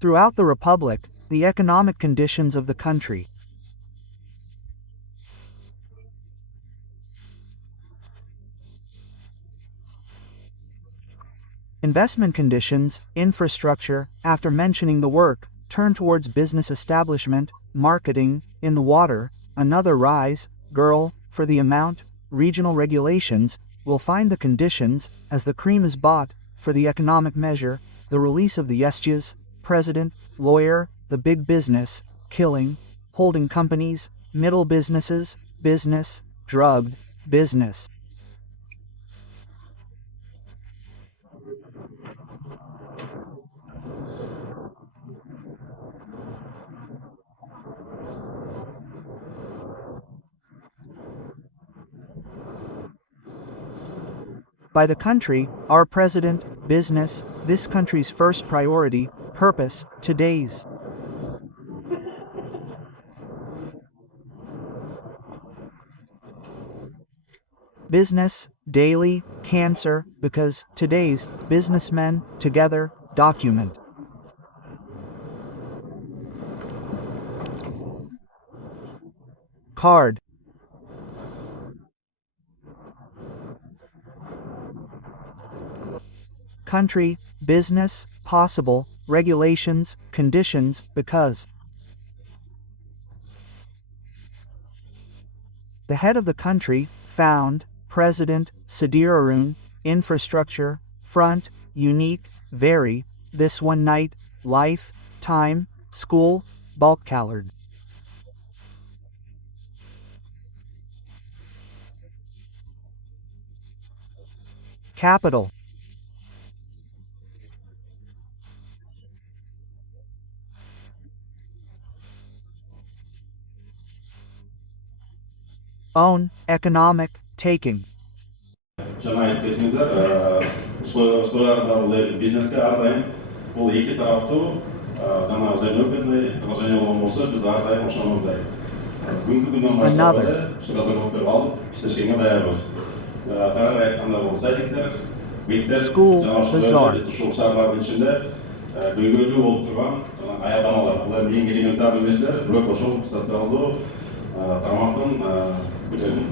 Throughout the Republic, the economic conditions of the country. Investment conditions, infrastructure, after mentioning the work, turn towards business establishment, marketing, in the water, another rise, girl, for the amount, regional regulations, will find the conditions, as the cream is bought, for the economic measure, the release of the SGs, president, lawyer, the big business, killing, holding companies, middle businesses, business, drugged, business. By the country, our president, business, this country's first priority, purpose, today's. Business, daily, cancer, because, today's, businessmen, together, document. Card. Country, business, possible, regulations, conditions, because. The head of the country, found, president, Sadirarun, infrastructure, front, unique, very, this one night, life, time, school, bulk colored. Capital. Own, economic, taking. Жана айтып кетиңиздер, условияларда бизнеске ар дайым бул эки тараптуу жана взаимовыгодный предложение болгон болсо биз ар дайым ошондой бүгүнкү күндөн баштап эле ушу разработкага алып иштешкенге даярбыз. Тагыраак айтканда бул сайтиктер, бийликтер жана ошондой биз ушул шаарлардын ичинде көйгөйлүү болуп турган жана аялдамалар, булар эң элементарный нерселер, бирок ошол социалдуу тармактын бөлүгү.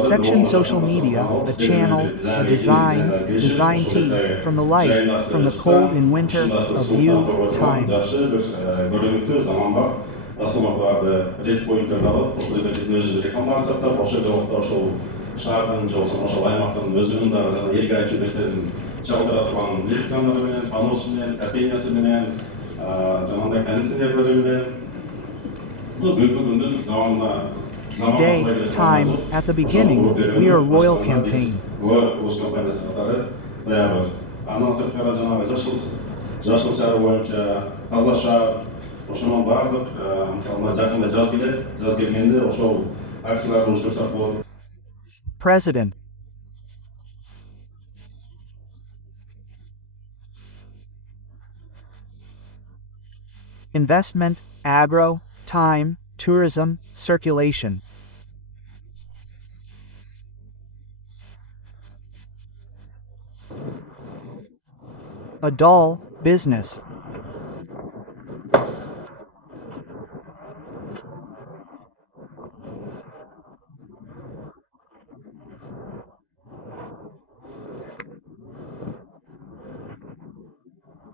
Section social media, a channel, a design, design tea, from the light, from the cold in winter, a view, times. Шаардын же ошол аймактын өзүнүн дагы жана элге айтчу нерселерин чагылдыра турган экрандары менен, паносы менен, кофейнясы менен, жанагындай кондиционерлери менен бүгүнкү күндүн заманына Day, time, at the beginning, we are Royal Campaign. Андан сырткары жанагы жашыл шаар боюнча таза шаар ошонун баардык мисалы мына жакында жаз келет, жаз келгенде ошол акцияларды уюштурсак болот. President. Investment, agro, time, tourism, circulation. A dull, business.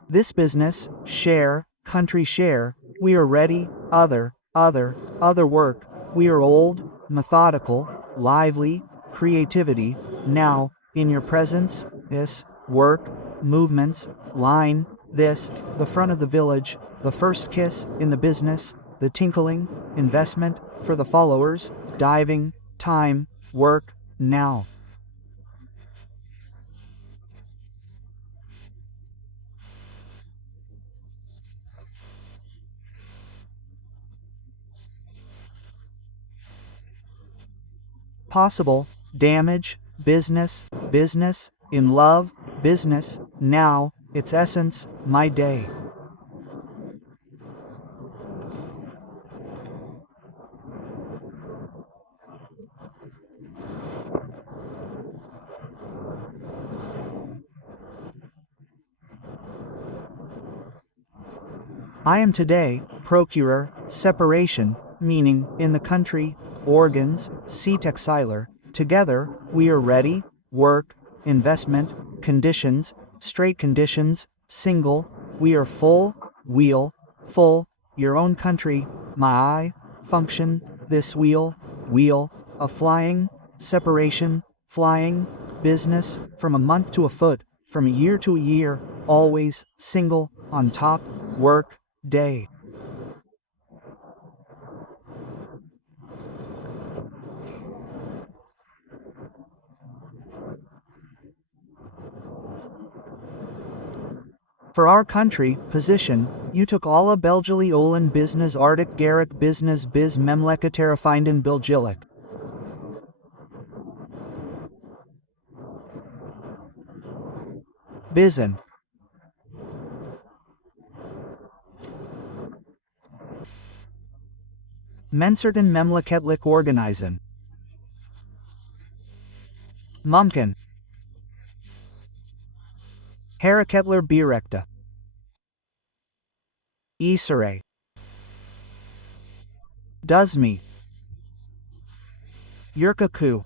This business, share, country share, we are ready, other work, we are old, methodical, lively, creativity, now, in your presence, this, work, movements, line, this, the front of the village, the first kiss, in the business, the tinkling, investment, for the followers, diving, time, work, now. Possible, damage, business, in love, business, now, its essence, my day. I am today, procurer, separation, meaning, in the country, organs, see texiler, together, we are ready, work, investment, conditions, straight conditions, single, we are full, wheel, full, your own country, my eye, function, this wheel, a flying, separation, flying, business, from a month to a foot, from a year to a year, always, single, on top, work, day. For our country, position, you took alla Belgili olan business artic garrick business biz memleketara finden Belgilik. Bizin. Menserten memleketlik organizen. Mumkin. Hareketler Birekta. Isere. Does me. Yurkaku.